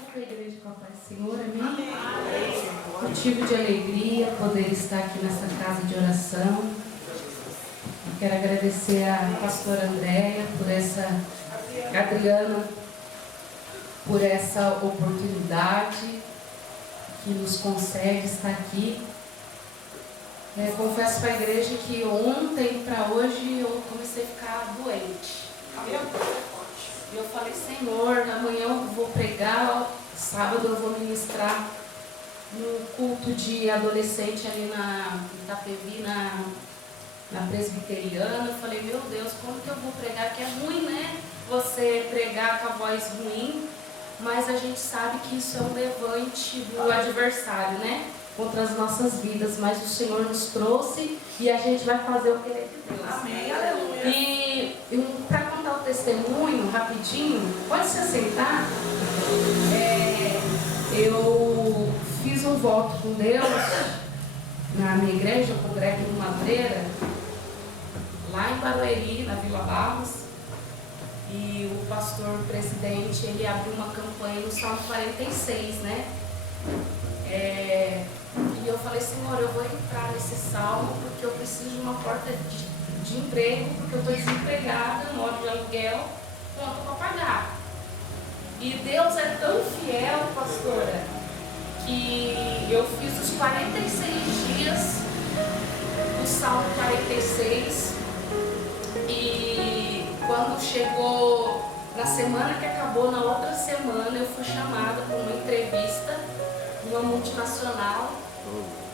A igreja com a paz do Senhor, amém? Amém. Motivo de alegria poder estar aqui nessa casa de oração. Eu quero agradecer a pastora Andréia Adriana, por essa oportunidade que nos concede estar aqui. Confesso para a igreja que ontem para hoje eu comecei a ficar doente. E eu falei, Senhor, amanhã eu vou pregar, sábado eu vou ministrar no culto de adolescente ali na Itapevi, na presbiteriana. Eu falei, meu Deus, como que eu vou pregar? Que é ruim, né? Você pregar com a voz ruim, mas a gente sabe que isso é um levante do adversário, né? Contra as nossas vidas, mas o Senhor nos trouxe e a gente vai fazer o que é de Deus. Amém, aleluia. E para contar o testemunho rapidinho, pode se aceitar? Eu fiz um voto com Deus na minha igreja, eu congrego em Madureira, lá em Barueri, na Vila Barros, e o pastor presidente, ele abriu uma campanha no Salmo 46, né? E eu falei, Senhor, eu vou entrar nesse salmo porque eu preciso de uma porta de emprego, porque eu estou desempregada, moro de aluguel, conta para pagar. E Deus é tão fiel, pastora, que eu fiz os 46 dias do Salmo 46 e quando chegou na semana que acabou, na outra semana, eu fui chamada para uma entrevista numa multinacional.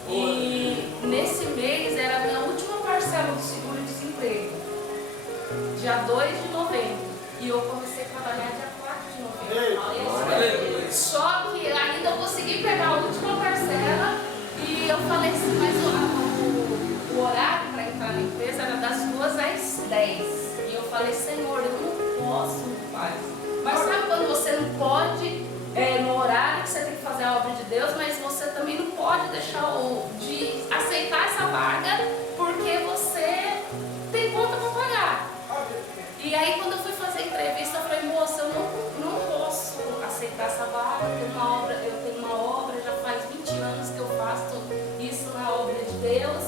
E nesse mês era a minha última parcela do seguro-desemprego, dia 2 de novembro. E eu comecei a trabalhar dia 4 de novembro. Só que ainda eu consegui pegar a última parcela. E eu falei assim, mas o horário para entrar na empresa era das 2 às 10. E eu falei, Senhor, eu não posso, Pai. Mas sabe quando você não pode, no horário que você tem que fazer a obra de Deus, mas você também não pode deixar de aceitar essa vaga porque você tem conta para pagar. E aí quando eu fui fazer a entrevista, eu falei, moça, eu não posso aceitar essa vaga, eu tenho uma obra, já faz 20 anos que eu faço isso na obra de Deus.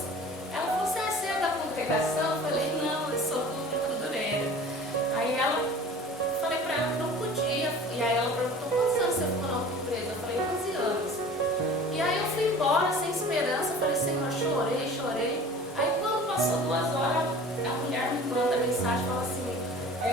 Ela falou, você é da congregação? Eu falei, não, eu sou do Madureira. Aí falei para ela que não podia. E aí ela perguntou, quantos anos você ficou na outra empresa? Eu falei, 11 anos. E aí eu fui embora sem esperança, eu falei, Senhor, chorei. Aí quando passou 2 horas, a mulher me manda mensagem e fala assim,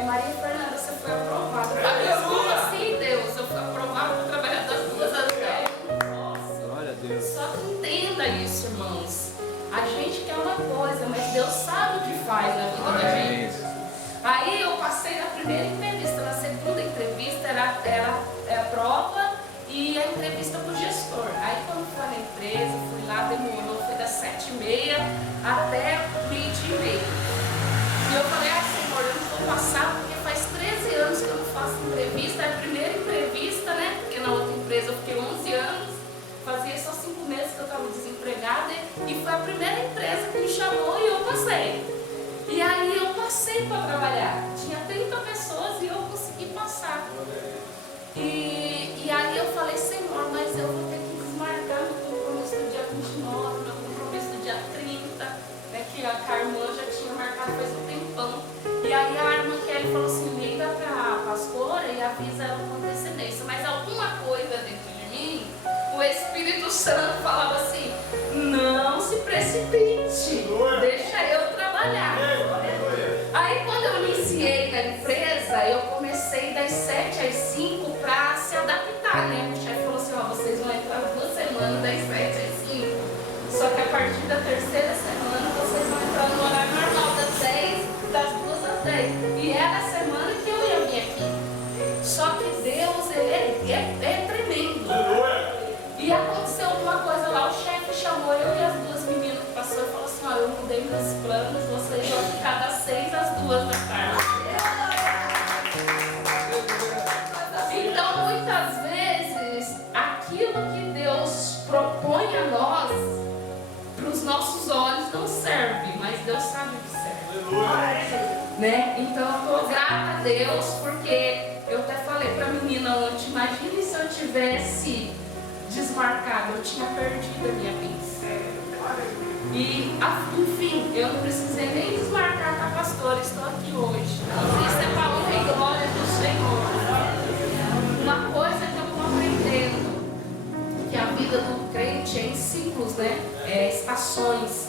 Maria Fernanda, você foi aprovada. Eu falei, como assim, Deus? Eu fui aprovada para trabalhar das 2 às 10. Nossa. Glória a Deus. Só que entenda isso, irmãos. A gente quer uma coisa, mas Deus sabe o que faz na vida da gente. Aí eu passei na primeira entrevista, na segunda entrevista era a prova e a entrevista com o gestor. Aí quando fui na empresa, fui lá, demorou, foi das 7h30 até 20h30. E eu falei, Senhor, eu não vou passar porque faz 13 anos que eu não faço entrevista. É a primeira entrevista, né? Porque na outra empresa eu fiquei 11 anos, fazia só 5 meses que eu estava desempregada e foi a primeira empresa que me chamou e eu passei. E aí eu passei para trabalhar. Tinha 30 pessoas e eu consegui passar. E aí eu falei, Senhor, mas eu vou ter que desmarcar meu compromisso do dia 29, meu compromisso do dia 30, né, que a irmã já tinha marcado faz um tempão. E aí a irmã Kelly falou assim, liga para a pastora e avisa ela com antecedência. Mas alguma coisa dentro de mim, o Espírito Santo falava assim, não se precipite, deixa eu trabalhar. Aí quando eu iniciei na empresa, eu comecei das 7 às 5 para se adaptar, né? O chefe falou assim, vocês vão entrar 2 semanas das 7 às 5. Só que a partir da 3ª semana, vocês vão entrar no horário normal das 2 às 10. E era a semana que eu ia vir aqui. Só que Deus, ele é tremendo. E aconteceu alguma coisa lá, o chefe chamou eu e as 2 meninas que passou e falou assim, eu mudei meus planos, vocês vão ficar das 6 às 2 da tarde. Então, muitas vezes, aquilo que Deus propõe a nós, para os nossos olhos não serve, mas Deus sabe o que serve. Né? Então, eu estou grata a Deus, porque eu até falei para a menina ontem, imagine se eu tivesse desmarcado, eu tinha perdido a minha vez. E, enfim, eu não precisei nem desmarcar com a pastora, estou aqui hoje. Isso é para a honra e glória do Senhor. Uma coisa que eu estou aprendendo, que a vida do crente é em ciclos, né? É estações.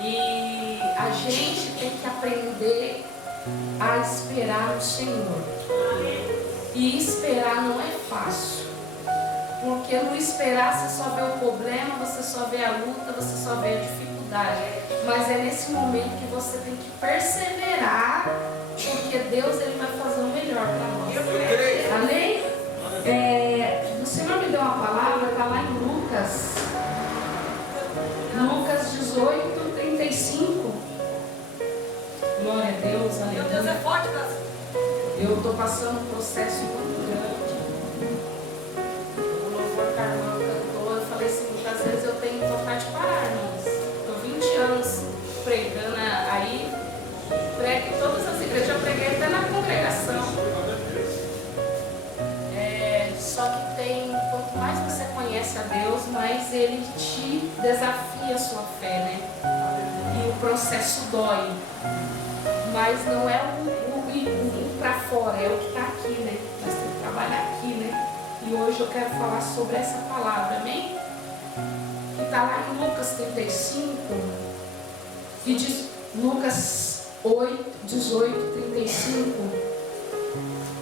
E a gente tem que aprender a esperar no Senhor. E esperar não é fácil. Porque no esperar você só vê o problema, você só vê a luta, você só vê a dificuldade. Mas é nesse momento que você tem que perseverar, porque Deus ele vai fazer o melhor para nós. Amém? O Senhor me deu uma palavra, está lá em Lucas 18, 35. Glória a Deus, aleluia. Meu Deus é forte, Brasil. Eu estou passando um processo muito grande. O louvor Carlão cantou, eu falei assim, muitas vezes eu tenho vontade de parar, irmãos. Estou 20 anos pregando aí, prego em todas as igrejas, eu preguei até na congregação. Só que quanto mais você conhece a Deus, mais Ele te desafia a sua fé, né? E o processo dói. Mas não é o para fora, é o que está aqui, né? Nós temos que trabalhar aqui, né? E hoje eu quero falar sobre essa palavra, amém? Que está lá em Lucas 35, que diz, Lucas 18, 35.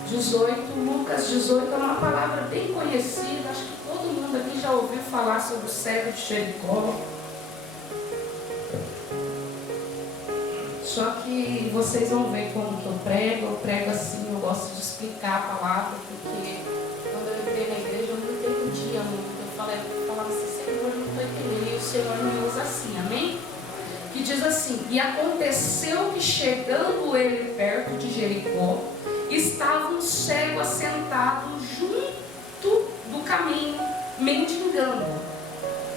18, Lucas 18 é uma palavra bem conhecida, acho que todo mundo aqui já ouviu falar sobre o cego de Jericó. Só que vocês vão ver como que eu prego assim, eu gosto de explicar a palavra, porque quando eu entrei na igreja eu não entendia muito. Eu falava assim, Senhor, eu não estou entendendo, e o Senhor me usa assim, amém? Que diz assim, e aconteceu que chegando ele perto de Jericó, estava um cego assentado junto do caminho, mendigando.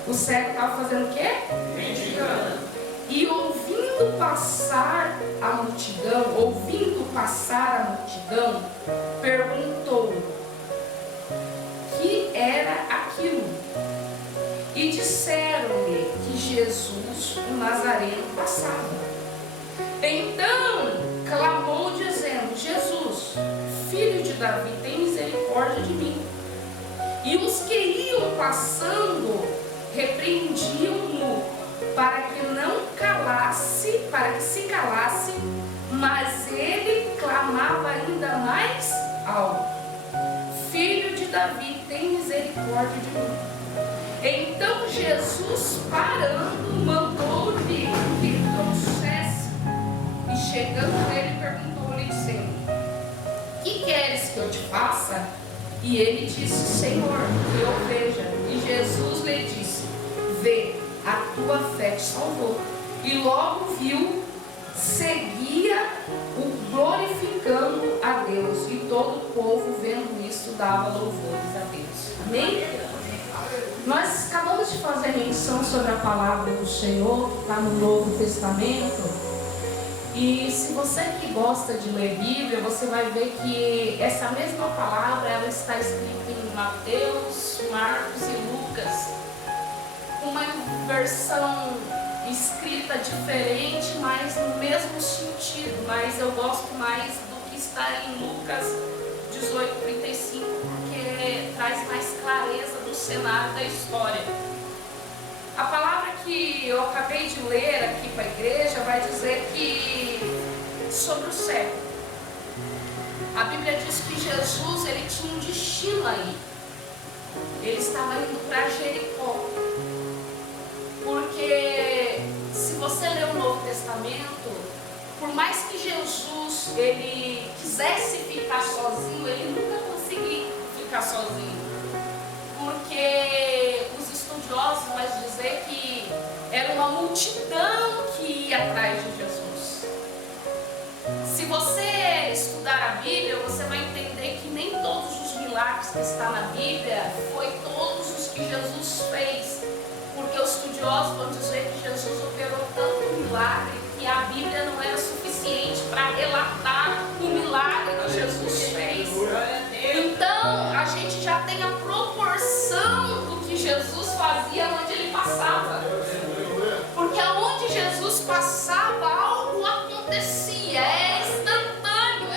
O cego estava fazendo o quê? Mendigando. E ouvindo passar a multidão, perguntou que era aquilo. E disseram-lhe que Jesus, o Nazareno, passava. Então clamou dizendo, Jesus, filho de Davi, tem misericórdia de mim. E os que iam passando repreendiam-no para que se calasse, mas ele clamava ainda mais alto, filho de Davi, tem misericórdia de mim. Então Jesus, parando, mandou-lhe que trouxesse, e chegando ele, perguntou-lhe dizendo, que queres que eu te faça? E ele disse, Senhor, que eu veja. E Jesus lhe disse, vê, a tua fé te salvou. E logo viu, seguia o glorificando a Deus. E todo o povo, vendo isso, dava louvores a Deus. Amém? Nós acabamos de fazer menção sobre a palavra do Senhor, que está no Novo Testamento. E se você que gosta de ler Bíblia, você vai ver que essa mesma palavra ela está escrita em Mateus, Marcos e Lucas. Uma versão escrita diferente, mas no mesmo sentido. Mas eu gosto mais do que está em Lucas 18:35, porque traz mais clareza do cenário da história. A palavra que eu acabei de ler aqui para a igreja vai dizer que sobre o cego. A Bíblia diz que Jesus ele tinha um destino aí. Ele estava indo para Jericó. Porque se você ler o Novo Testamento, por mais que Jesus ele quisesse ficar sozinho, ele nunca conseguia ficar sozinho. Porque os estudiosos vão dizer que era uma multidão que ia atrás de Jesus. Se você estudar a Bíblia, você vai entender que nem todos os milagres que estão na Bíblia foi todos os que Jesus fez. Porque os estudiosos vão dizer que Jesus operou tanto milagre que a Bíblia não era suficiente para relatar o milagre que Jesus fez. Então, Então a gente já tem a proporção do que Jesus fazia onde ele passava. Porque onde Jesus passava, algo acontecia, era instantâneo.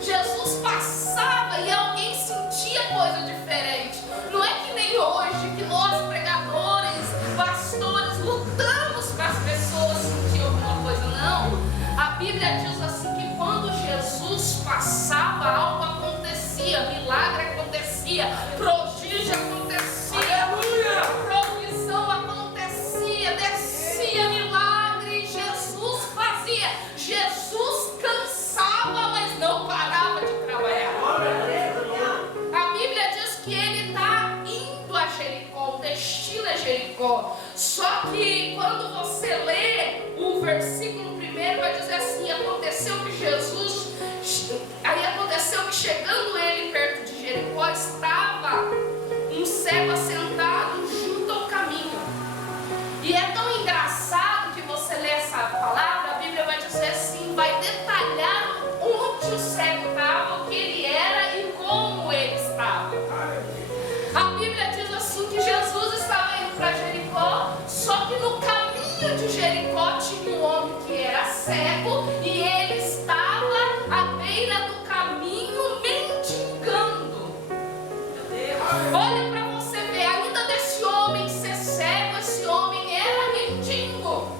Jesus passava e alguém sentia coisa diferente. Não é que nem hoje, que nós pregadores, pastores, lutamos para as pessoas sentir alguma coisa. Não, a Bíblia diz assim que quando Jesus passava, algo acontecia, milagre acontecia, prodígio acontecia, provisão acontecia, descia milagre, Jesus fazia. Jesus cansava, mas não parava de trabalhar. A Bíblia diz que ele está indo a Jericó, o destino é Jericó. Só que quando você lê o versículo primeiro, vai dizer assim: aconteceu que chegando ele perto de Jericó, estava um cego assentado junto ao caminho. E é tão engraçado que você lê essa palavra, a Bíblia vai dizer assim, vai detalhar onde o cego estava, o que ele era e como ele estava. A Bíblia diz assim que Jesus estava indo para Jericó, só que no caminho de Jericó tinha um homem que era cego e ele estava à beira do caminho mendigando. Olha para você ver, ainda desse homem ser cego, esse homem era mendigo.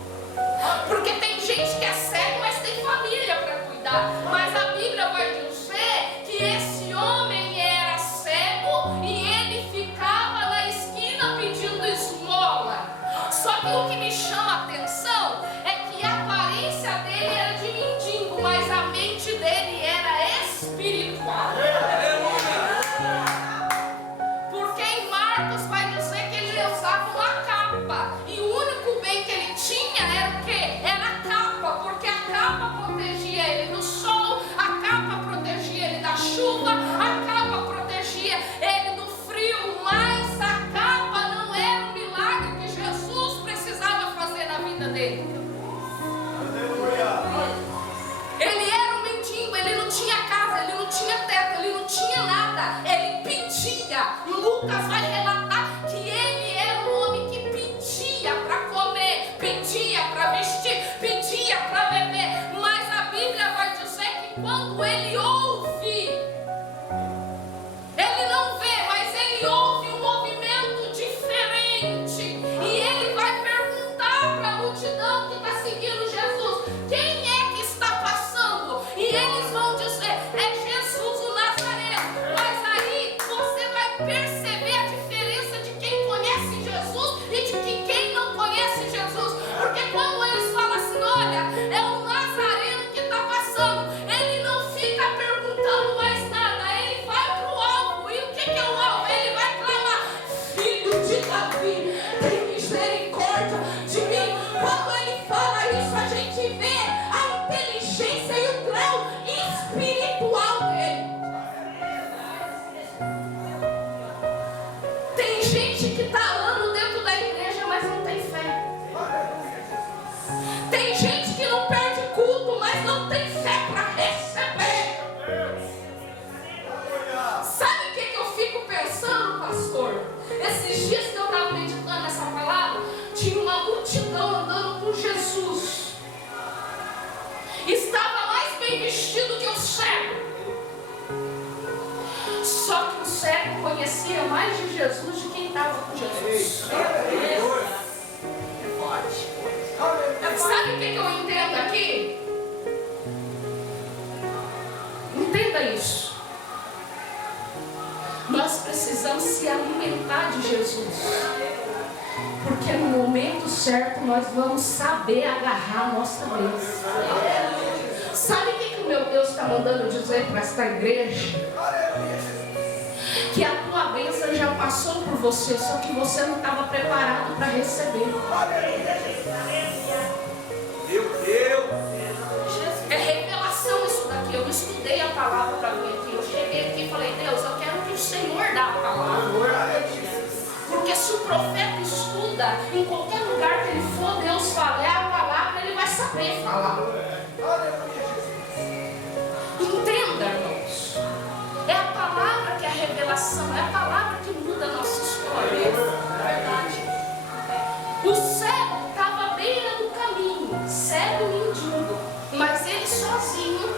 Porque tem gente que é cego, mas tem família para cuidar. Mas a Bíblia vai dizer que esse homem era cego e ele ficava na esquina pedindo esmola. Só que o que me chama a atenção é que a aparência dele era de mendigo, mas a mente dele era espiritual. Porque em Marcos vai dizer que ele usava uma capa, e o único bem que ele tinha era o quê? Era a capa, porque a capa protegia ele do sol, a capa protegia ele da chuva, a capa protegia ele do frio, mas a capa não era o milagre que Jesus precisava fazer na vida dele. Ele era um mendigo, ele não tinha casa, ele não tinha teto, ele não tinha nada, ele pedia. Lucas vai relatar que ele era um homem que pedia para comer, pedia para vestir, pedia para beber, mas a Bíblia vai dizer que quando ele ouve, ele não vê, mas ele ouve um movimento diferente, e ele vai perguntar para a multidão que está seguindo Jesus: quem é que está passando? E eles vão dizer: é Jesus o Nazareno. Mas aí você vai perceber a diferença de quem conhece Jesus e de quem não conhece Jesus. Porque quando eles falam assim: olha, é o Nazareno que está passando, ele não fica perguntando mais nada, ele vai para o alvo. E o que é o alvo? Ele vai clamar: filho de Davi, tem misericórdia de mim. Quando ele fala isso, a gente vê a inteligência e o grau espiritual dele. Tem gente que está andando dentro da igreja, mas não tem fé. Tem gente que não perde culto, mas não tem fé para receber. Sabe o que eu fico pensando, pastor? Esses dias que eu estava meditando essa palavra, tinha uma multidão andando com Jesus. Estava mais bem vestido que o cego. Só que o cego conhecia mais de Jesus de quem estava com Jesus. Sabe o que eu entendo aqui? Entenda isso. Nós precisamos se alimentar de Jesus, porque no momento certo nós vamos saber agarrar a nossa bênção. Sabe o que o meu Deus está mandando dizer para esta igreja? Que a tua bênção já passou por você, só que você não estava preparado para receber. É revelação isso daqui. Eu não estudei a palavra para vir aqui. Eu cheguei aqui e falei: Deus, eu quero que o Senhor dê a palavra. Porque se o profeta estuda, em qualquer lugar que ele for, Deus fala, é a palavra, ele vai saber falar. Entenda, irmãos. É oração, é a palavra que muda a nossa história. O cego estava à beira do caminho, cego e mendigo, mas ele sozinho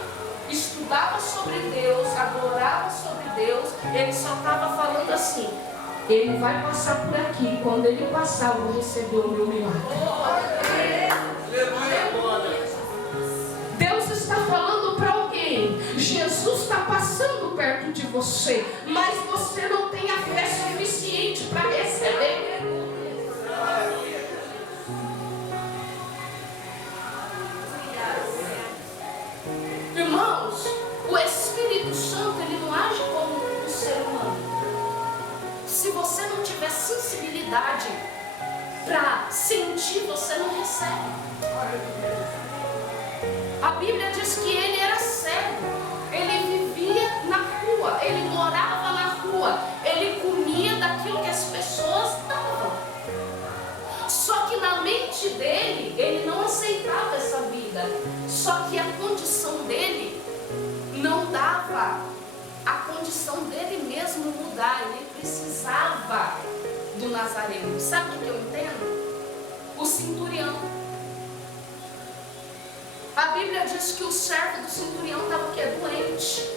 estudava sobre Deus, adorava sobre Deus, ele só estava falando assim: ele vai passar por aqui, quando ele passar eu vou receber o meu milagre. Deus está falando para alguém: Jesus está passando perto de você, mas você não tem a fé suficiente para receber. Irmãos, o Espírito Santo, ele não age como um ser humano. Se você não tiver sensibilidade para sentir, você não recebe. A Bíblia diz que ele era cego, ele vivia na rua, ele morava na rua, ele comia daquilo que as pessoas davam. Só que na mente dele, ele não aceitava essa vida. Só que a condição dele não dava a condição dele mesmo mudar. Ele precisava do Nazareno. Sabe o que eu entendo? O centurião. A Bíblia diz que o servo do centurião estava doente.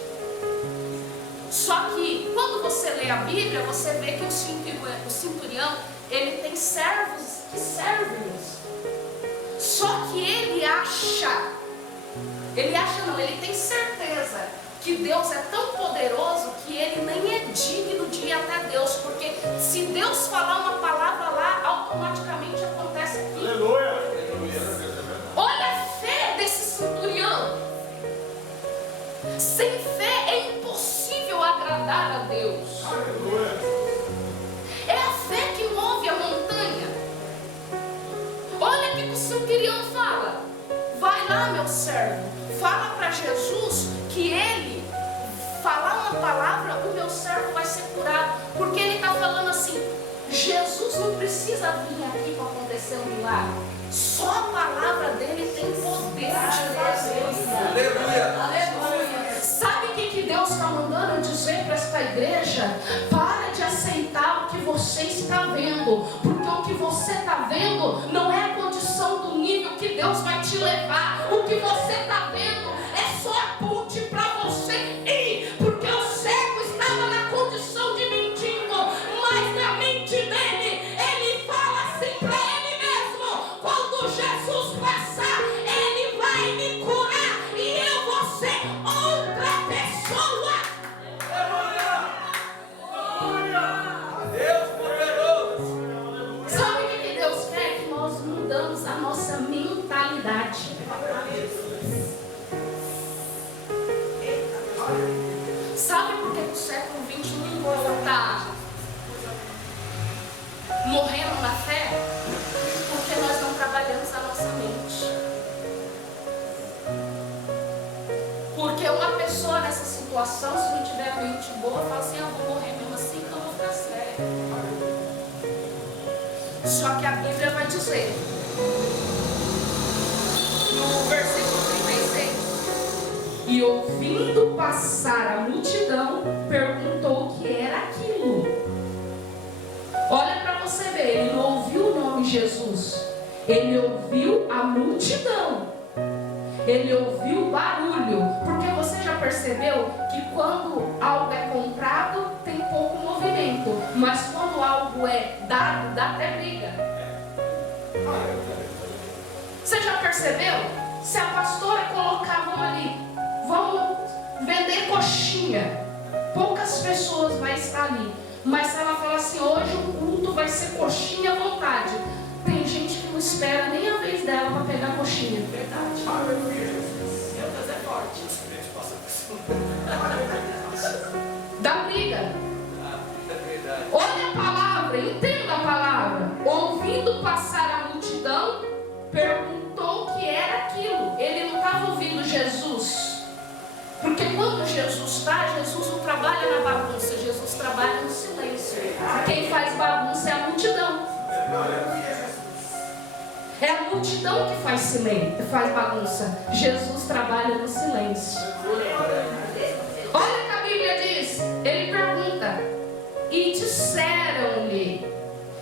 Só que quando você lê a Bíblia, você vê que o centurião, ele tem servos que servem. Só que ele tem certeza que Deus é tão poderoso que ele nem é digno de ir até Deus, porque se Deus falar uma palavra lá, automaticamente acontece aqui. Aleluia. Olha a fé desse centurião. Sem fé é impossível agradar a Deus. Aleluia. É a fé que move a montanha. Olha o que o centurião fala: vai lá, meu servo, fala para Jesus que ele falar uma palavra, o meu servo vai ser curado. Porque ele está falando assim: Jesus não precisa vir aqui para acontecer um milagre, só a palavra dele tem poder de fazer. Aleluia. Aleluia. Sabe o que Deus está mandando dizer para esta igreja? Para de aceitar o que você está vendo, porque o que você está vendo não é a condição do nível que Deus vai te levar. O que você está vendo é só a ponte para você ir, porque o cego estava na condição de mendigo, mas na mente dele, ele fala assim para ele mesmo: quando Jesus passar, ele vai me curar e eu vou ser outra pessoa. Deus poderoso. Sabe o que Deus quer? Que nós mudamos a nossa mentalidade. Sabe por que o século XXI está morrendo na fé? Porque nós não trabalhamos a nossa mente. Porque uma pessoa nessa situação, se não tiver mente boa, fala assim: eu vou morrer mesmo assim, então eu vou ficar cego. Só que a Bíblia vai dizer, no versículo 36, e ouvindo passar a multidão, perguntou o que era aquilo. Olha para você ver, ele não ouviu o nome Jesus, ele ouviu a multidão, ele ouviu o barulho. Porque você já percebeu que quando algo é comprado, tem pouco movimento, mas quando algo é dado, dá até briga. Você já percebeu? Se a pastora colocar, vamos ali, vamos vender coxinha, poucas pessoas vão estar ali. Mas se ela falar assim: hoje o culto vai ser coxinha à vontade, tem gente que não espera nem a vez dela para pegar coxinha. Verdade. Meu Deus, é forte. Dá briga. Olha a palavra, entenda a palavra. Ouvindo passar a multidão, perguntou o que era aquilo. Ele não estava ouvindo Jesus. Porque quando Jesus está, Jesus não trabalha na bagunça, Jesus trabalha no silêncio. Quem faz bagunça é a multidão. É a multidão que faz silêncio, faz bagunça. Jesus trabalha no silêncio. Olha o que a Bíblia diz. Ele pergunta: e disseram-lhe.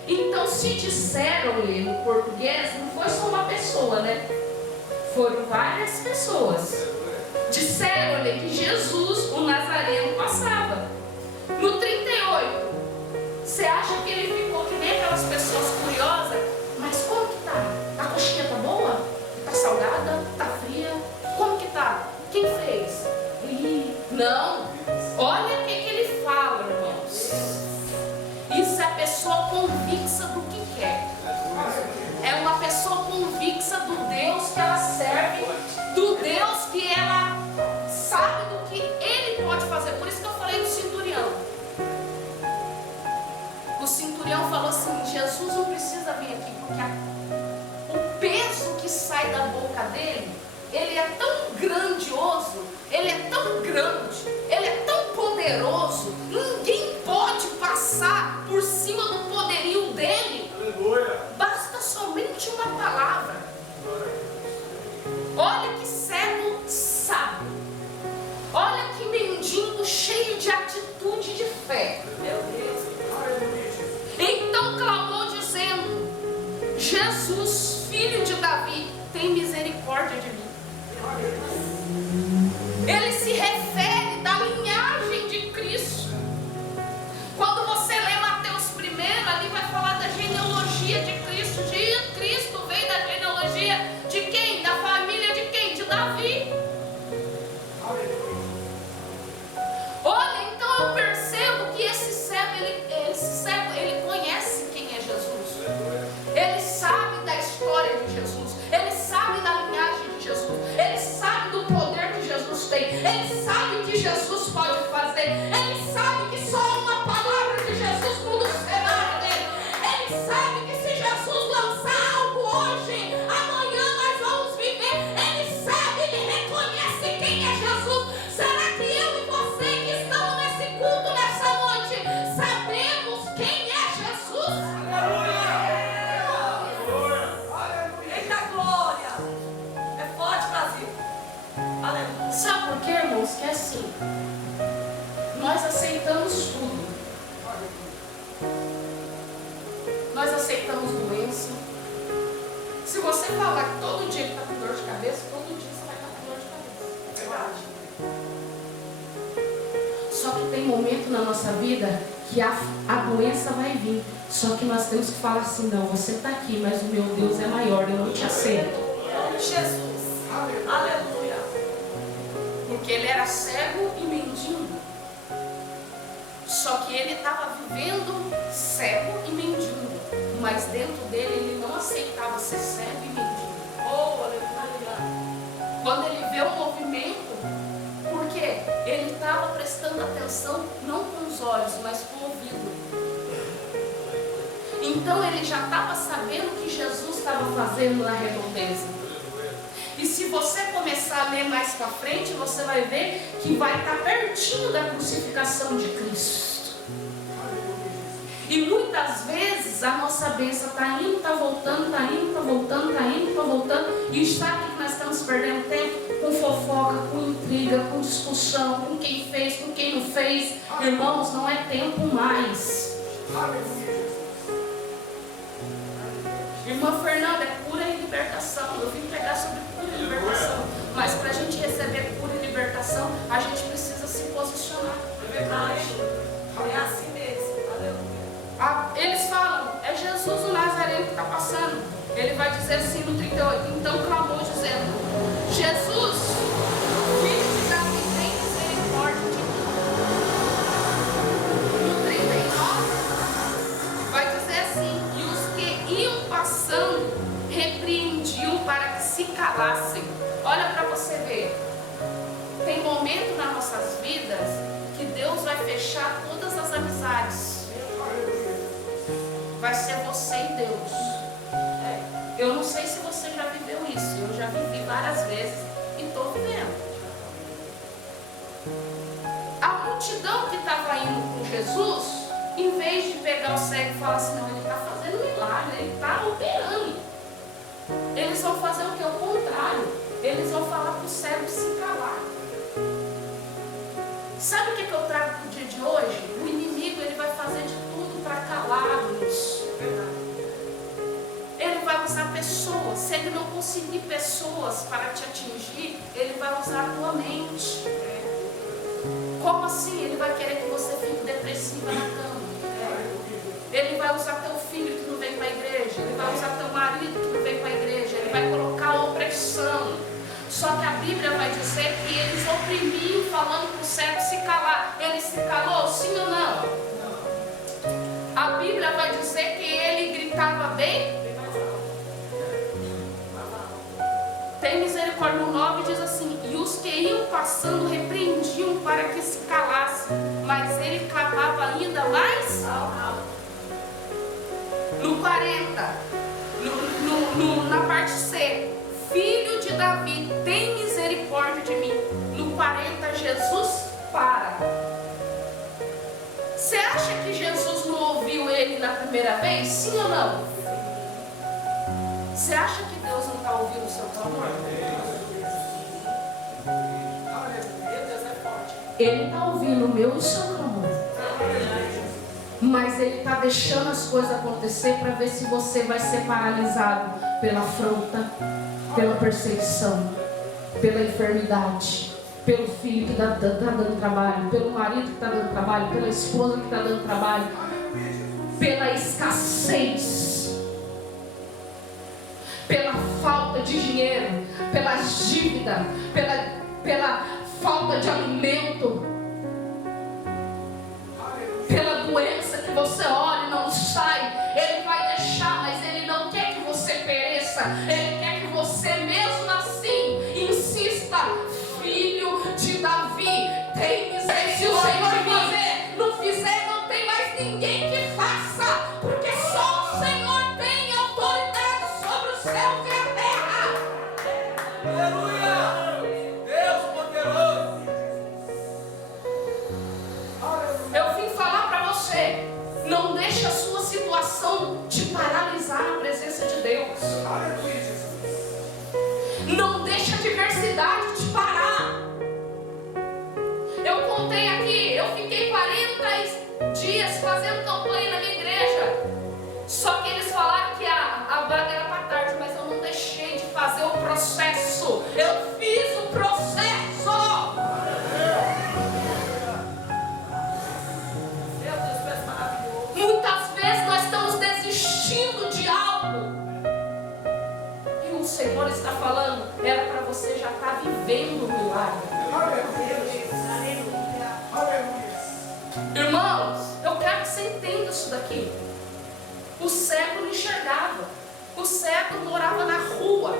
Então, se disseram-lhe no português, não foi só uma pessoa, né? Foram várias pessoas. Disseram-lhe que Jesus, o Nazareno, passava. No 38, você acha que ele ficou que nem aquelas pessoas curiosas? Mas como que tá? A coxinha tá boa? Tá salgada? Tá fria? Como que tá? Quem fez? Não. Olha o que ele fala, irmãos. Isso é a pessoa convicta do que quer. É uma pessoa convicta do Deus que ela serve, do Deus que ela sabe do que ele pode fazer. Por isso que eu falei do centurião. O centurião falou assim: Jesus não precisa vir aqui, porque o peso que sai da boca dele, ele é tão grandioso, ele é tão grande, ele é tão poderoso, ninguém pode passar por cima do poderio dele. Aleluia. Basta somente uma palavra. Olha que cego sábio, olha que mendigo cheio de atitude de fé. Meu Deus. Então clamou dizendo: Jesus, filho de Davi, tem misericórdia de mim. Ele se refere da linhagem de Cristo. Quando você lê Mateus 1, ali vai falar da genealogia de Cristo. Cristo veio da genealogia de quem? Da família de quem? De Davi. Olha, então eu percebo que esse cego, ele conhece quem é Jesus. Ele sabe da história de Jesus. Ele sabe da linhagem de Jesus. Ele sabe do poder que Jesus tem. Ele sabe o que Jesus pode fazer. Ele sabe que só uma palavra de Jesus muda o cenário dele. Ele sabe que se Jesus lançar algo hoje, amanhã nós vamos viver. Ele sabe, ele reconhece quem é Jesus. Será que eu e você que estamos nesse culto nessa noite sabemos quem é Jesus? Eita glória! É forte, Brasil. Aleluia. Sabe por quê, irmãos? Que é assim, nós aceitamos tudo. Nós aceitamos doença. Se você falar que todo dia que está com dor de cabeça, todo dia você vai estar com dor de cabeça. Só que tem momento na nossa vida que a doença vai vir. Só que nós temos que falar assim: não, você está aqui, mas o meu Deus é maior, eu não te aceito. Jesus. Aleluia. Porque ele era cego e mendigo. Só que ele estava vivendo cego e mendigo. Mas dentro dele ele não aceitava ser cego e mendigo. Oh, aleluia. Quando ele vê o movimento, porque ele estava prestando atenção não com os olhos, mas com o ouvido. Então ele já estava sabendo o que Jesus estava fazendo na redondeza. E se você começar a ler mais para frente, você vai ver que vai estar pertinho da crucificação de Cristo. E muitas vezes a nossa bênção está indo, está voltando, está indo, está voltando, está indo, está voltando. E está aqui que nós estamos perdendo tempo com fofoca, com intriga, com discussão, com quem fez, com quem não fez. Irmãos, não é tempo mais. Irmã Fernanda, é cura e libertação. Eu vim pregar sobre cura e libertação. Mas para a gente receber cura e libertação, a gente precisa se posicionar. É verdade. É assim mesmo. Aleluia. Eles falam: é Jesus o Nazareno que está passando. Ele vai dizer assim no 38: então clamou dizendo: Jesus, filho de Davi, tem misericórdia de mim. No 39 vai dizer assim: e os que iam passando repreendiam para que se calassem. Olha para você ver, tem momento nas nossas vidas que Deus vai fechar todas as amizades. Vai ser você e Deus. Eu não sei se você já viveu isso. Eu já vivi várias vezes e estou vivendo. A multidão que estava indo com Jesus, em vez de pegar o cego e falar assim: não, ele está fazendo milagre, ele está operando. Eles vão fazer o que? O contrário. Eles vão falar para o cego se calar. Sabe o que eu trago para o dia de hoje? O inimigo, ele vai fazer de conseguir pessoas para te atingir, ele vai usar a tua mente. Como assim? Ele vai querer que você fique depressiva na cama. Ele vai usar teu filho que não vem para a igreja. Ele vai usar teu marido que não vem para a igreja. Ele vai colocar opressão. Só que a Bíblia vai dizer que eles oprimiam, falando para o cego se calar. Ele se calou, sim ou não? A Bíblia vai dizer que ele gritava bem. Tem misericórdia. No 9 diz assim: e os que iam passando repreendiam para que se calasse, mas ele clamava ainda mais. No 40, na parte C, filho de Davi, tem misericórdia de mim. No 40, Jesus para. Você acha que Jesus não ouviu ele na primeira vez? Sim ou não? Você acha que Deus não está ouvindo o seu clamor? Ele está ouvindo o meu e o seu clamor. Mas ele está deixando as coisas acontecer para ver se você vai ser paralisado pela afronta, pela perseguição, pela enfermidade, pelo filho que está dando trabalho, pelo marido que está dando trabalho, pela esposa que está dando trabalho, pela escassez, pela falta de dinheiro, pelas dívidas, pela falta de alimento, pela doença que você olha e não sai. Ele vai deixar, mas ele não quer que você pereça. Ele quer que você mesmo assim insista. Filho de Davi, tem misericórdia. Se o Senhor não fizer, não tem mais ninguém que faça, porque só o Senhor tem autoridade sobre o céu e a terra. Aleluia! Deus poderoso! Eu vim falar para você: não deixe a sua situação te paralisar na presença de Deus. Não deixe a adversidade te parar. Eu contei aqui, eu fiquei 40 dias fazendo campanha na minha igreja. Só que eles falaram que a vaga era para tarde, mas eu não deixei de fazer o processo. Eu fiz o processo. Muitas vezes nós estamos desistindo de algo, e o Senhor está falando, era para você já estar vivendo o milagre. Irmãos, eu quero que você entenda isso daqui. O cego não enxergava. O cego morava na rua.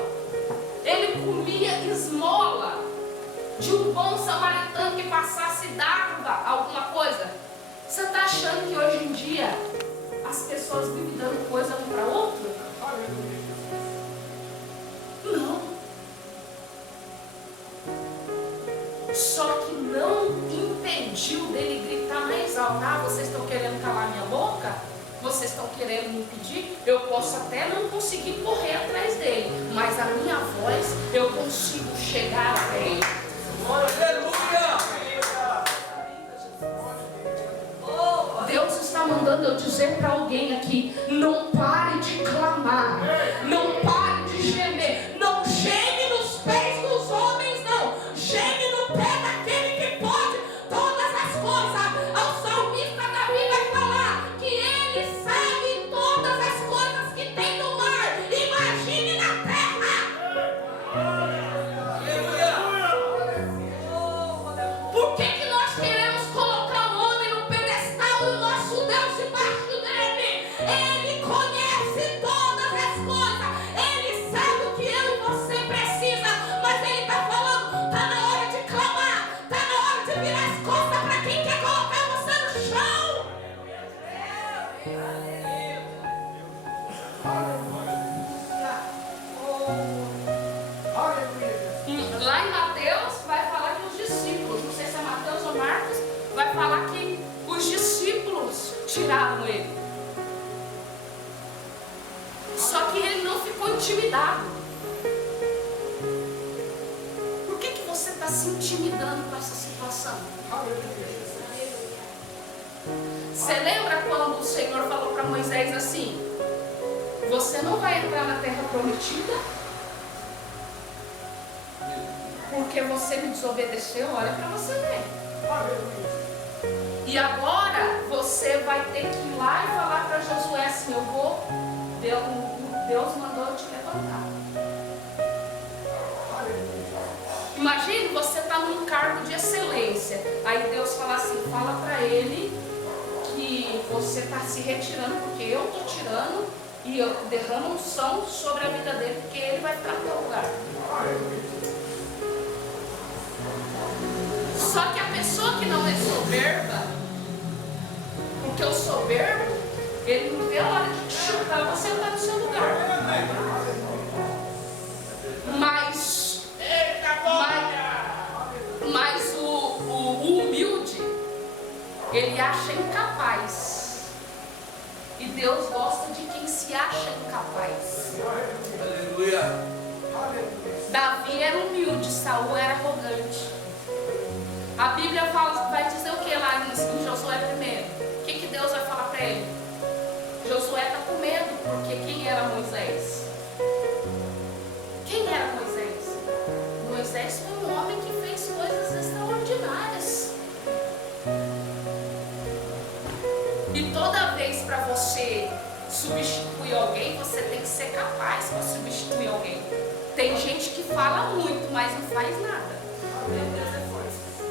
Ele comia esmola de um bom samaritano que passasse e dava alguma coisa. Você está achando que hoje em dia as pessoas vivem dando coisa um para outro? Não. Só que não impediu dele gritar mais alto. Ah, vocês estão querendo calar minha boca? Vocês estão querendo me impedir? Eu posso até não conseguir correr atrás dele, mas a minha voz, eu consigo chegar até ele. Aleluia! Deus está mandando eu dizer para alguém aqui: não pare de clamar, não pare de gemer, não geme nos pés dos homens, não, geme no pé daquele que pode todas as coisas. O salmista Davi vai falar que ele sabe todas as coisas que tem no mar, imagine na terra. Por que nós queremos colocar o homem no pedestal e o nosso Deus debaixo dele? Ele conhece todas as coisas. Ele sabe o que eu e você precisa. Mas ele está falando: está na hora de clamar, está na hora de virar as costas para quem quer colocar você no chão. Lá em Mateus vai falar que os discípulos, não sei se é Mateus ou Marcos, vai falar que os discípulos tiraram ele. Só que ele não ficou intimidado. Por que você está se intimidando com essa situação? Você lembra quando o Senhor falou para Moisés assim: você não vai entrar na terra prometida porque você me desobedeceu. Olha para você ver. E agora você vai ter que ir lá e falar para Josué assim: Deus mandou eu te levantar. Imagine você está num cargo de excelência. Aí Deus fala assim: fala para ele que você está se retirando, porque eu estou tirando, e eu derramo unção sobre a vida dele, porque ele vai ficar no teu lugar. Só que a pessoa que não é soberba, porque o soberbo, ele não vê a hora de te chutar, você está no seu lugar. Mas o humilde, ele acha incapaz. E Deus gosta de quem se acha incapaz. Aleluia. Davi era humilde, Saul era arrogante. A Bíblia vai dizer o que lá em Josué 1? O que Deus vai falar para ele? Josué está com medo, porque quem era Moisés? Quem era Moisés? Moisés foi um homem que fez coisas extraordinárias. E toda vez para você substituir alguém, você tem que ser capaz para substituir alguém. Tem gente que fala muito, mas não faz nada.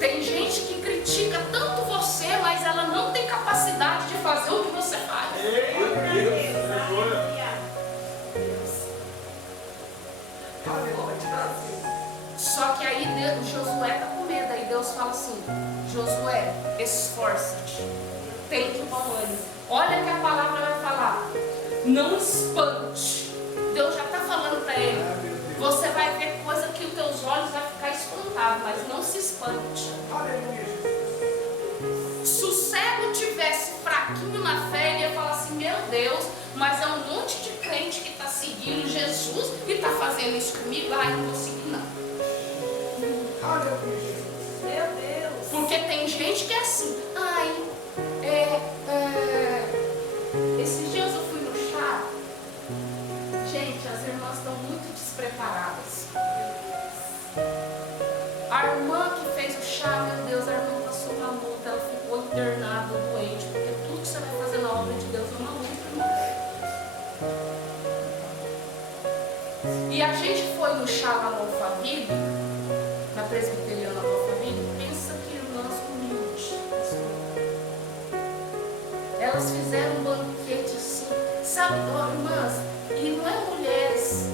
Tem gente que critica tanto você, mas ela não tem capacidade de fazer o que você faz. Só que aí Josué está com medo. Aí Deus fala assim: Josué, esforça-te, tem que bom ânimo. Olha que a palavra vai falar: não espante. Deus já está falando para ele: você vai ver coisa que os teus olhos vão ficar espantados, mas não se espante. Se o cego tivesse fraquinho na fé, ele ia falar assim: meu Deus, mas é um monte de crente que está seguindo Jesus e está fazendo isso comigo. Ai, não vou seguir não. Meu Deus. Porque tem gente que é assim: ai, esses dias eu fui no chá. Gente, as irmãs estão muito despreparadas. A irmã que fez o chá, meu Deus, a irmã passou uma luta, ela ficou internada, doente, porque tudo que você vai fazer na obra de Deus é uma luta, irmão. E a gente foi no chá lá no Alphaville, na presbiteriana do Alphaville. Pensa que irmãs humildes. Elas fizeram um banquete assim, sabe, irmãs? E não é mulheres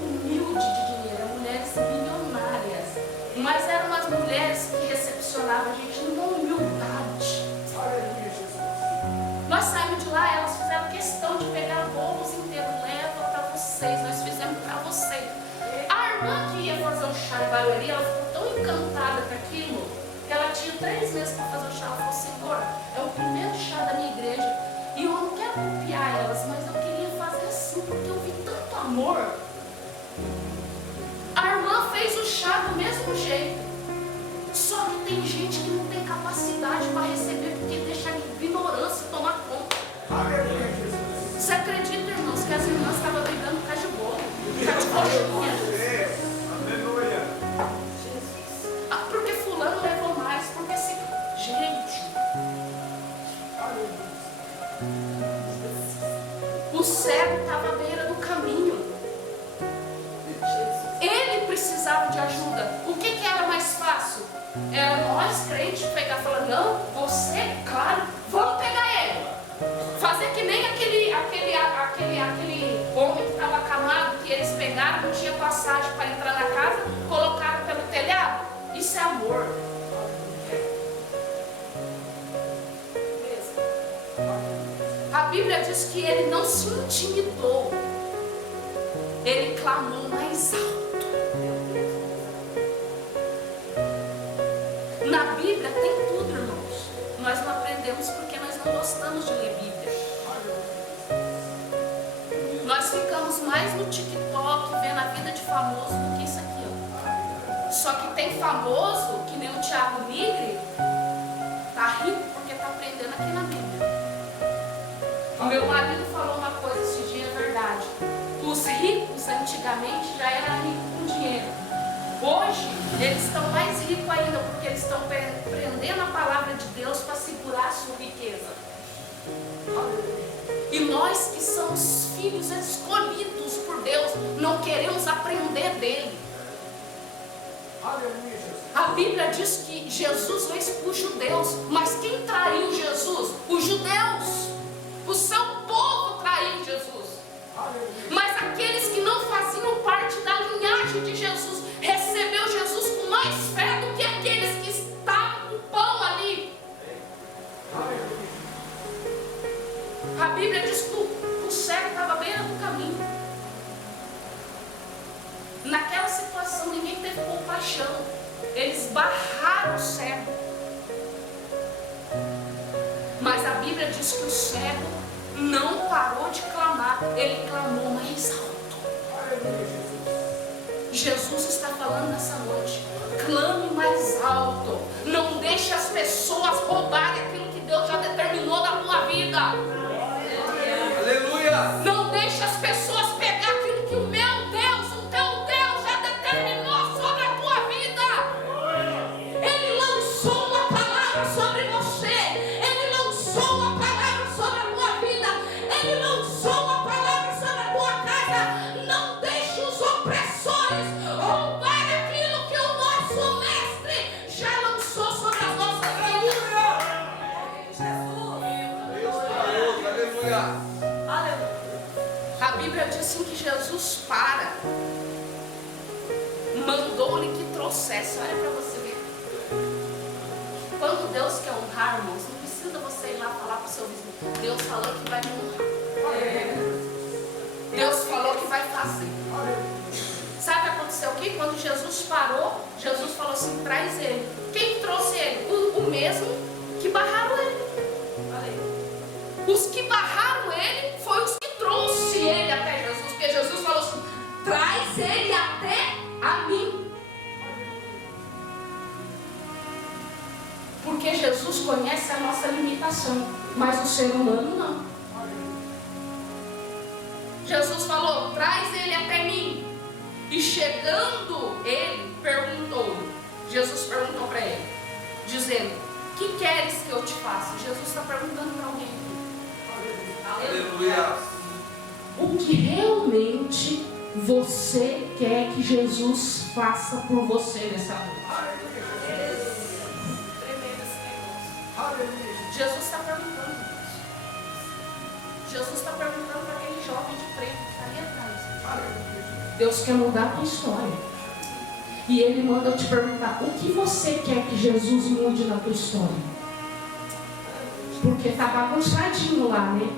humildes de dinheiro, é mulheres bilionárias. Mas eram as mulheres que recepcionavam a gente numa humildade. Nós saímos de lá, elas fizeram questão de pegar bolos inteiros. Leva para vocês, nós fizemos para vocês. A irmã que ia fazer um chá em Barueri, ela ficou tão encantada com aquilo, que ela tinha 3 meses para fazer o chá. Ela falou: Senhor, é o primeiro chá da minha igreja, e eu não quero copiar elas, mas eu queria fazer assim, porque eu vi tanto amor. A irmã fez o chá do mesmo jeito. Só que tem gente que não tem capacidade para receber, porque deixa a ignorância tomar conta. Você acredita, irmãos, que as irmãs estavam brigando por causa de bolo, por causa de coxinha? Ah, porque fulano levou mais, porque se... Gente, o cego estava à beira do caminho. Ele precisava de ajuda. O que era mais fácil? Era nós, crentes, pegar e falar: não, você, claro, vamos pegar ele. Fazer que nem aquele homem que estava acamado, que eles pegaram, não tinha passagem para entrar na casa, colocaram pelo telhado. Isso é amor. A Bíblia diz que ele não se intimidou. Ele clamou mais alto. Na Bíblia tem tudo, irmãos. Nós não aprendemos porque nós não gostamos de ler Bíblia. Nós ficamos mais no TikTok vendo a vida de famoso do que isso aqui, ó. Só que tem famoso, que nem o Thiago Nigre, tá rico porque tá aprendendo aqui na Bíblia. O meu marido falou uma coisa esse dia, é verdade. Os ricos antigamente já eram ricos com dinheiro. Hoje, eles estão mais ricos ainda, porque eles estão prendendo a palavra de Deus para segurar a sua riqueza. E nós que somos filhos escolhidos por Deus, não queremos aprender dele. A Bíblia diz que Jesus não expôs os judeus, mas quem traiu Jesus? Os judeus. O seu povo traiu Jesus. Mas aqueles que não faziam parte da linhagem de Jesus, recebeu Jesus com mais fé do que aqueles que estavam com o pão ali. A Bíblia diz que o cego estava à beira do caminho. Naquela situação ninguém teve compaixão. Eles barraram o cego. Mas a Bíblia diz que o cego não parou de clamar. Ele clamou mais alto. Jesus está falando nessa noite. Clame mais alto. Não deixe as pessoas roubarem aquilo que Deus já determinou na tua vida. Aleluia. Não deixe as pessoas pegar aquilo que o meu Deus, o teu Deus já determinou sobre a tua vida. Ele lançou uma palavra sobre você. Ele lançou uma palavra sobre a tua vida. Ele lançou uma palavra sobre a tua casa. Não deixe os opressores roubar aquilo que o nosso mestre já lançou sobre as nossas vidas. Aleluia. A Bíblia diz assim que Jesus mandou-lhe que trouxesse. Olha para você ver. Quando Deus quer honrar, irmãos, não precisa você ir lá falar para o seu vizinho. Deus falou que vai me honrar. Deus falou que vai fazer. Sabe o que aconteceu aqui? Quando Jesus parou, Jesus falou assim: traz ele. Quem trouxe ele? O mesmo que barraram ele. Os que barraram ele foi os que trouxe ele até Jesus. Porque Jesus falou assim: traz ele até a mim. Porque Jesus conhece a nossa limitação, mas o ser humano não. Jesus falou: traz ele até mim. E chegando ele, Jesus perguntou para ele, dizendo: que queres que eu te faça? Jesus está perguntando para alguém. Aleluia. O que realmente você quer que Jesus faça por você nessa noite? Jesus está perguntando isso. Jesus está perguntando para aquele jovem de preto que está ali atrás. Deus quer mudar a tua história. E Ele manda eu te perguntar: o que você quer que Jesus mude na tua história? Porque está bagunçadinho lá, né?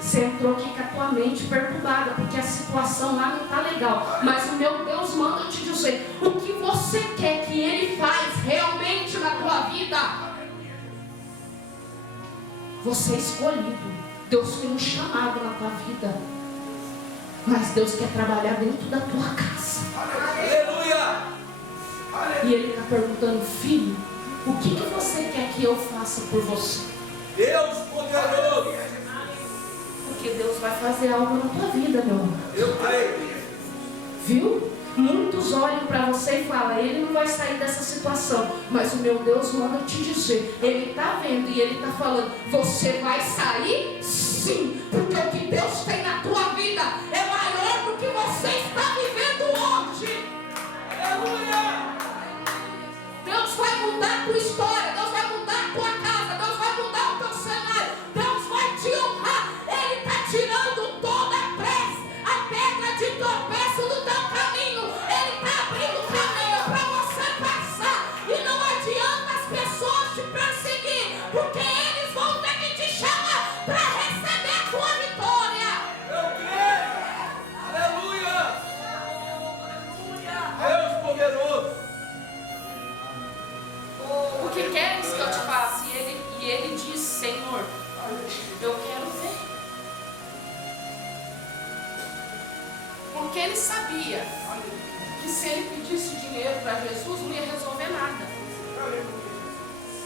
Você entrou aqui com a tua mente perturbada, porque a situação lá não está legal. Mas o meu Deus manda eu te dizer: o que você quer que Ele faz realmente na tua vida? Você é escolhido. Deus tem um chamado na tua vida. Mas Deus quer trabalhar dentro da tua casa. Aleluia. E Ele está perguntando: filho, o que você quer que eu faça por você? Deus poderoso. Porque Deus vai fazer algo na tua vida, meu amor. Eu creio. Viu? Muitos olham para você e falam: ele não vai sair dessa situação. Mas o meu Deus manda te dizer: ele está vendo e ele está falando: você vai sair sim. Porque o que Deus tem na tua vida é maior do que você está vivendo hoje. Aleluia. Deus vai mudar a tua história. Deus vai mudar a tua casa. Deus vai mudar o teu cenário. Deus vai te honrar. Ele está tirando toda a pedra de tropeço do teu caminho. Ele está abrindo caminho para você passar. E não adianta as pessoas te perseguir, porque eles vão ter que te chamar para receber a tua vitória. Eu creio. Aleluia. Deus poderoso. O que queres que eu te faça? E ele diz: Senhor, eu quero ver. Porque ele sabia que se ele pedisse dinheiro para Jesus, não ia resolver nada.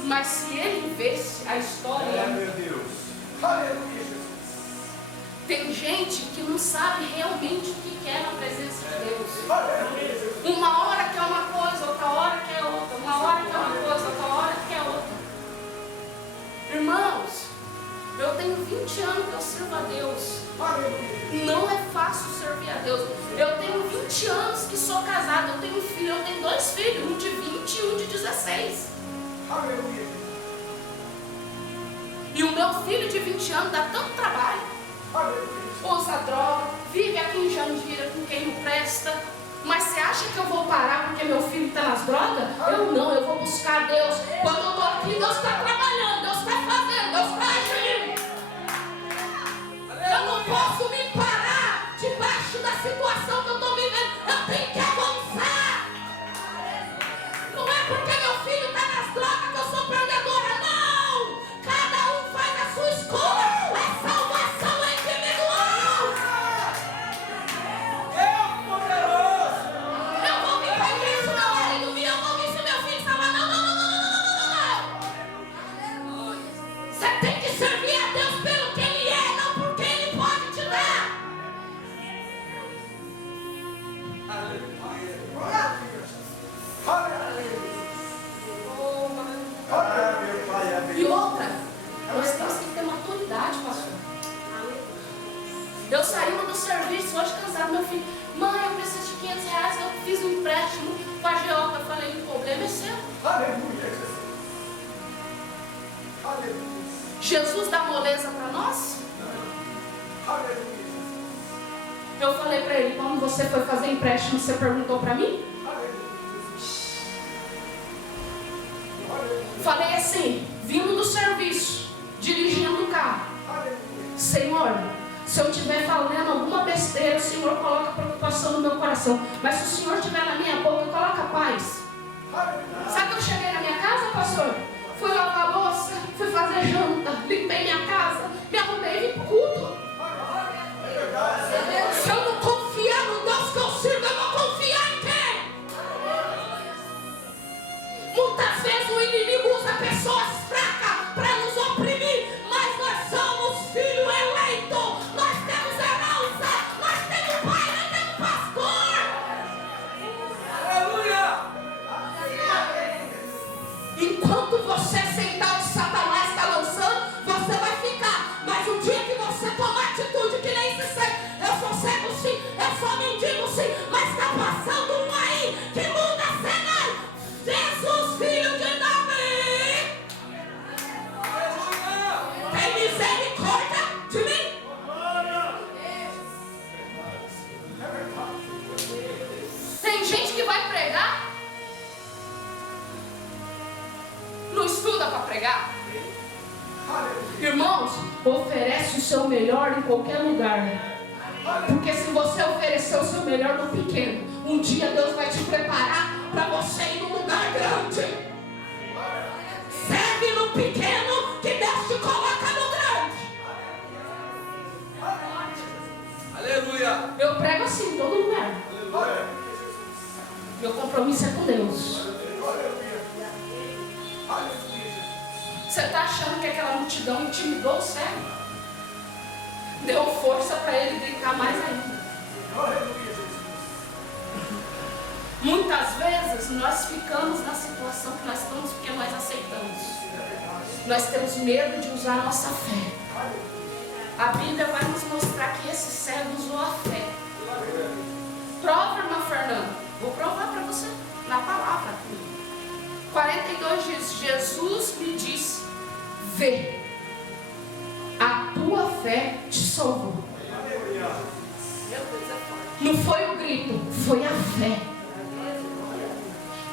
Mas se ele visse a história, Meu Deus. Aleluia. Tem gente que não sabe realmente o que quer na presença de Deus. Uma hora quer uma coisa, outra hora quer outra. Uma hora quer uma coisa, outra hora quer outra. Irmãos, eu tenho 20 anos que eu sirvo a Deus. Não é fácil servir a Deus. Eu tenho 20 anos que sou casada. Eu tenho um filho, eu tenho 2 filhos, um de 20 e um de 16. E o meu filho de 20 anos dá tanto trabalho. Usa droga, vive aqui em Jandira com quem não presta. Mas você acha que eu vou parar porque meu filho está nas drogas? Eu não, eu vou buscar Deus. Quando eu estou aqui, Deus está trabalhando, Deus está fazendo, Deus está agindo. Eu não posso me parar debaixo da situação que eu estou vivendo. Eu tenho que avançar. Não é porque meu filho está nas drogas que eu sou perdedora, não. Cada um faz a sua escolha. A salvação é individual. Eu vou vir para a igreja, meu marido me ama, ouvir se meu filho salva. Não. Você tem que servir a Deus pelo que Ele é, não porque Ele pode te dar. E outra, nós temos que ter maturidade, pastor. Eu saí do serviço hoje cansado, meu filho, mãe, eu preciso de 500 reais, eu fiz um empréstimo com a Geoca. Eu falei, o problema é seu. Jesus dá moleza para nós? Eu falei para ele, quando você foi fazer empréstimo, você perguntou para mim? Falei assim, vindo do serviço, dirigindo o carro. Senhor, se eu estiver falando alguma besteira, o Senhor coloca preocupação no meu coração. Mas se o Senhor estiver na minha boca, coloca paz. Sabe que eu cheguei na minha casa, pastor? Fui lavar a louça, fui fazer janta, limpei minha casa, me arrumei e vim pro culto. Se eu não confiar no Deus que eu sirvo, eu vou confiar em quem? Muitas vezes o inimigo usa pessoas fracas para nos oprimir, mas nós somos filhos eleitos, nós temos herança, nós temos pai, nós temos pastor. Aleluia! Enquanto você sentar onde Satanás está lançando, você vai ficar. Mas o dia que você tomar atitude que nem se sente, eu sou cego sim, eu sou mendigo sim, mas está passando um aí que muda a cena. Jesus, filho de Davi, tem misericórdia de mim. Tem gente que vai pregar, não estuda para pregar. Irmãos, oferece o seu melhor em qualquer lugar. Porque se você oferecer o seu melhor no pequeno, um dia Deus vai te preparar para você ir num lugar grande. Serve no pequeno que Deus te coloca no grande. Aleluia! Eu prego assim em todo lugar. Meu compromisso é com Deus. Você está achando que aquela multidão intimidou o cego? Deu força para ele gritar mais ainda. Muitas vezes nós ficamos na situação que nós estamos porque nós aceitamos. Nós temos medo de usar a nossa fé. A Bíblia vai nos mostrar que esse cego usou a fé. Prova, irmã Fernanda. Vou provar para você na palavra. 42 diz, Jesus lhe disse, vê, a tua fé te salvou. Não foi o grito, foi a fé.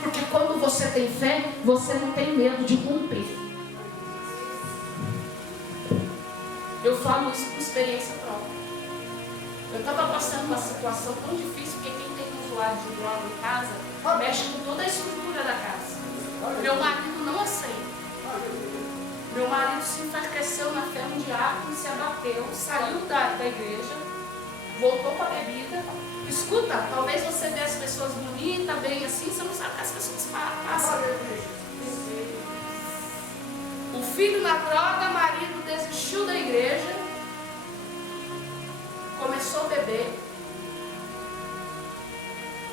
Porque quando você tem fé, você não tem medo de romper. Eu falo isso por experiência própria. Eu estava passando uma situação tão difícil, porque quem tem um usuário de droga em casa, mexe com toda a estrutura da casa. Meu marido não aceita. Meu marido se enfraqueceu na fé um diácono, se abateu, saiu da igreja, voltou para a bebida. Escuta, talvez você vê as pessoas bonitas, bem assim, você não sabe o que as pessoas passam. O filho na droga, marido desistiu da igreja.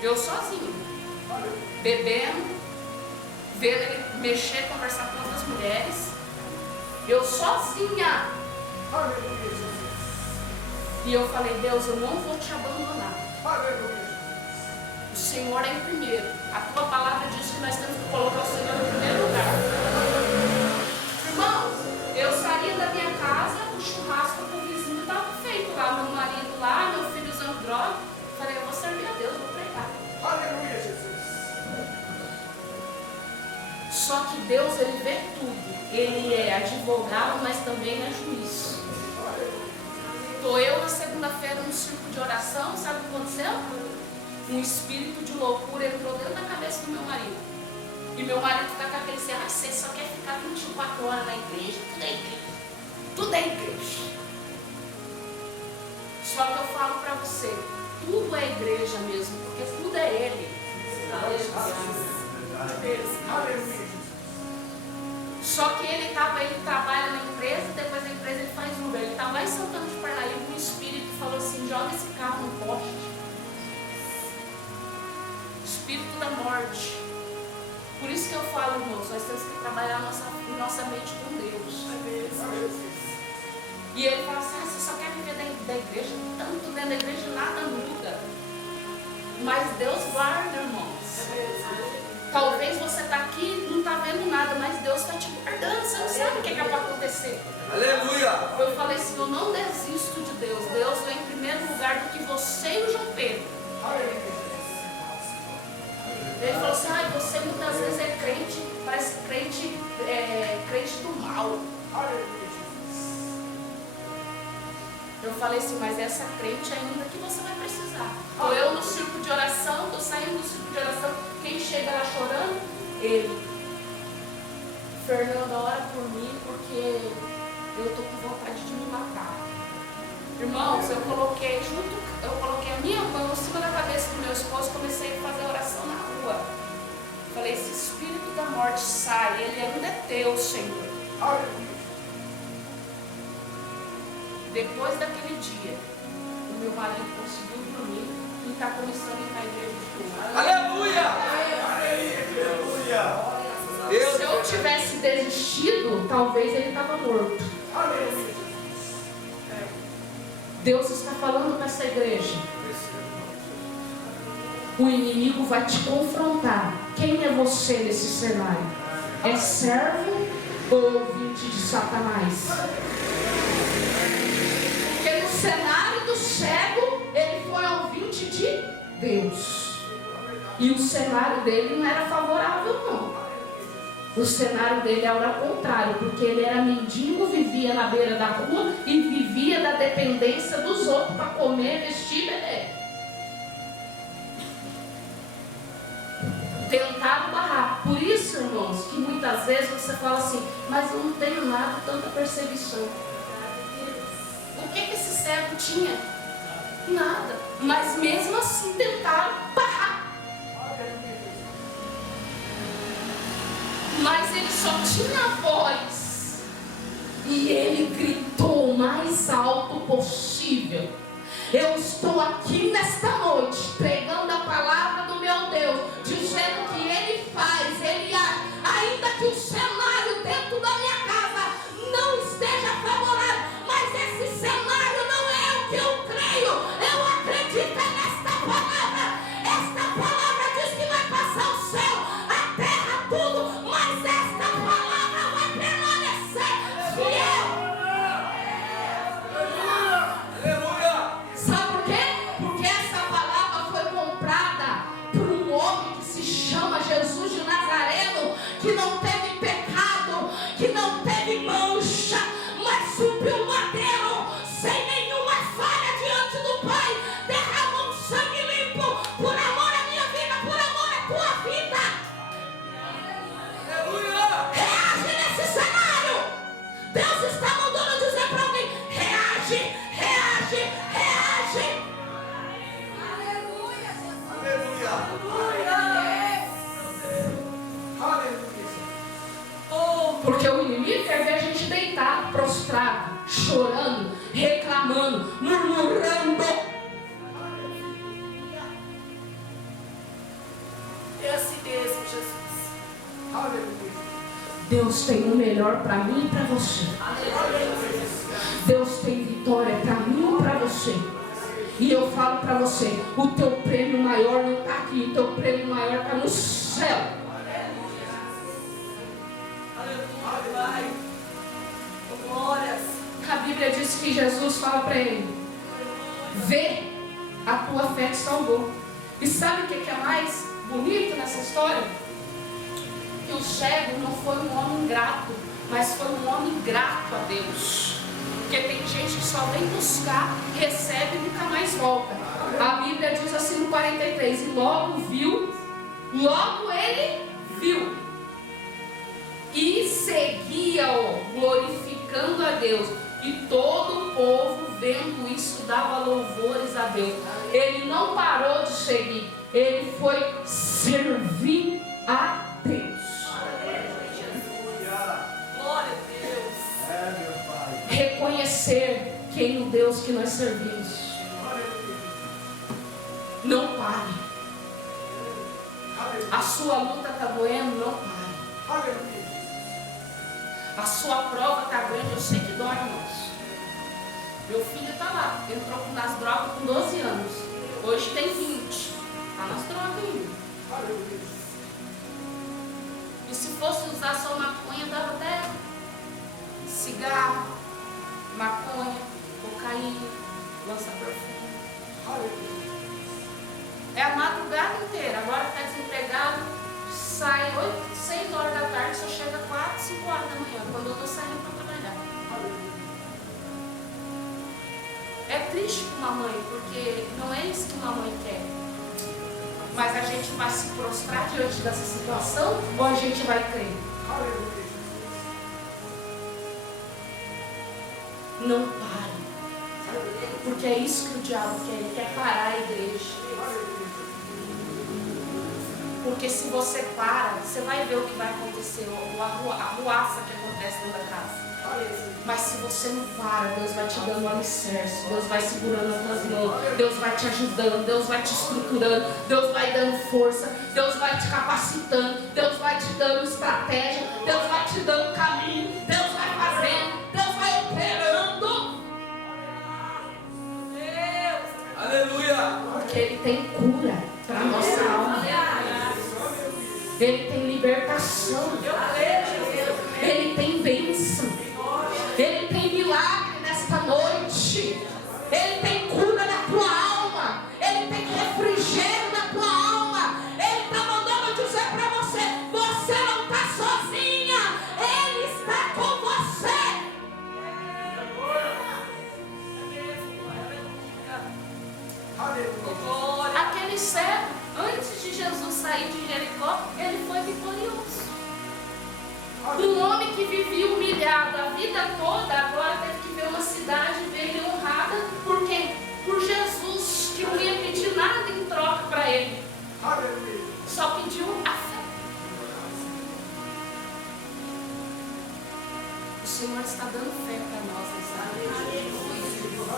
Eu sozinho, bebendo, vendo ele mexer, conversar com outras mulheres. Eu sozinha. E eu falei, Deus, eu não vou te abandonar. O Senhor é em primeiro. A tua palavra diz que nós temos que colocar o Senhor em primeiro lugar. Irmãos, eu saía da minha casa, o churrasco com o vizinho estava feito lá, meu marido lá, meu filho usando droga. Falei, eu vou servir a Deus, vou pregar. Aleluia, Jesus. Só que Deus, ele vê tudo. Ele é advogado, mas também é juiz. Estou eu na segunda-feira no círculo de oração, sabe o que aconteceu? Um espírito de loucura entrou dentro da cabeça do meu marido. E meu marido fica com aquele assim, você só quer ficar 24 horas na igreja, tudo é igreja. Tudo é igreja. Só que eu falo para você, tudo é igreja mesmo, porque tudo é Ele. Só que ele trabalha na empresa, depois da empresa ele faz Uber. Ele estava lá em Santana de Parnaíba, um espírito falou assim, joga esse carro no poste. Espírito da morte. Por isso que eu falo, irmãos, nós temos que trabalhar nossa mente com Deus. E ele fala assim, você só quer viver dentro da igreja? Tanto dentro da igreja nada muda. Mas Deus guarda, irmãos. Talvez você está aqui e não está vendo nada, mas Deus está te guardando. Você não sabe o que é para acontecer. Aleluia! Eu falei assim, eu não desisto de Deus. Deus vem em primeiro lugar do que você e o João Pedro. Ele falou assim, você muitas vezes é crente, parece crente do mal. Eu falei assim, mas essa crente ainda que você vai precisar. Estou eu no círculo de oração, estou saindo do círculo de oração, quem chega lá chorando? Ele. Fernanda, ora por mim porque eu estou com vontade de me matar. Irmãos, eu coloquei a minha mão em cima da cabeça do meu esposo, comecei a fazer oração na rua. Falei, esse espírito da morte sai, ele ainda é teu, Senhor. Depois daquele dia, o meu marido conseguiu dormir e está começando a ir para a igreja de novo. Aleluia! Se eu tivesse desistido, talvez ele estava morto. Deus está falando para essa igreja. O inimigo vai te confrontar. Quem é você nesse cenário? É servo ou ouvinte de Satanás? Porque no cenário do cego, ele foi ouvinte de Deus. E o cenário dele não era favorável, não. O cenário dele era ao contrário, porque ele era mendigo, vivia na beira da rua e vivia da dependência dos outros para comer, vestir e beber. Tentaram barrar. Por isso, irmãos, que muitas vezes você fala assim, mas eu não tenho nada, tanta perseguição. O que esse cego tinha? Nada. Mas mesmo assim tentaram barrar. Mas ele só tinha voz. E ele gritou o mais alto possível. Eu estou aqui nesta noite, pregando a palavra do meu Deus, dizendo que Ele faz, Ele age, ainda que o cenário dentro da minha casa não esteja favorável, mas esse cenário não é o que eu creio, eu acredito nesta palavra. Esta palavra diz que vai passar o céu, a terra, tudo, mas esta palavra vai permanecer fiel. Sabe por quê? Porque essa palavra foi comprada por um homem que se chama Jesus de Nazareno, que não teve pecado, que não teve mancha, mas subiu o madeiro sem nenhuma falha diante do Pai, derramou um sangue limpo por amor à minha vida, por amor à tua vida. Reage nesse cenário. Deus está mandando dizer para alguém: reage, reage, reage. Porque o inimigo quer ver a gente deitado, prostrado, chorando, reclamando, murmurando. Deus tem o melhor para mim e para você. Deus tem vitória para mim e para você. E eu falo para você, o teu prêmio maior não está aqui, o teu prêmio maior está no céu. A Bíblia diz que Jesus fala para ele: vê, a tua fé te salvou. E sabe o que é mais bonito nessa história? Que o cego não foi um homem ingrato, mas foi um homem grato a Deus. Porque tem gente que só vem buscar, recebe e nunca mais volta. A Bíblia diz assim no 43: e logo ele viu e seguia-o, glorificando a Deus. E todo o povo, vendo isso, dava louvores a Deus. Ele não parou de seguir, ele foi servir a Deus. Glória a Deus. Reconhecer quem o Deus que nós servimos. Não pare. A sua luta está doendo, não pare. A sua prova está grande, eu sei que dói, irmãos. Meu filho está lá, entrou nas drogas com 12 anos. Hoje tem 20. Está nas drogas ainda. E se fosse usar só maconha, dava até cigarro, maconha, cocaína, lança-perfume. É a madrugada inteira. Agora está desempregado, sai 6 horas da tarde, só chega 4, 5 horas da manhã, quando eu estou saindo para trabalhar. É triste com uma mãe, porque não é isso que uma mãe quer. Mas a gente vai se prostrar diante dessa situação ou a gente vai crer? Não pare. Porque é isso que o diabo quer. Ele quer parar a igreja. Porque se você para, você vai ver o que vai acontecer, a ruaça que acontece dentro da casa. Mas se você não para, Deus vai te dando um alicerce, Deus vai segurando as tuas mãos, Deus vai te ajudando, Deus vai te estruturando, Deus vai dando força, Deus vai te capacitando, Deus vai te dando estratégia, Deus vai te dando caminho, Deus vai fazendo, Deus vai operando. Aleluia! Porque Ele tem cura para a nossa alma. Ele tem libertação. Ele tem bênção. Ele tem milagre nesta noite. Ele tem cura na tua alma. Ele tem refrigério na tua alma. Ele está mandando dizer para você: você não está sozinha. Ele está com você. Aquele cego, antes de Jesus sair de Jericó, ele foi vitorioso. Um homem que vivia humilhado a vida toda, agora teve que ver uma cidade dele honrada. Por quê? Por Jesus, que não ia pedir nada em troca para ele. Só pediu a fé. O Senhor está dando fé para nós,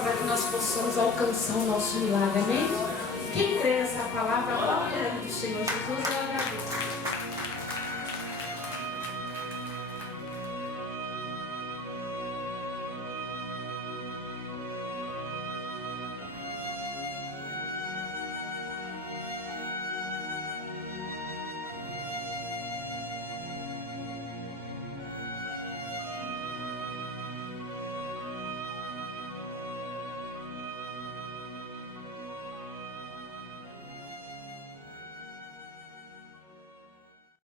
para que nós possamos alcançar o nosso milagre, amém? Quem crê nessa palavra, glória do Senhor Jesus, eu agradeço.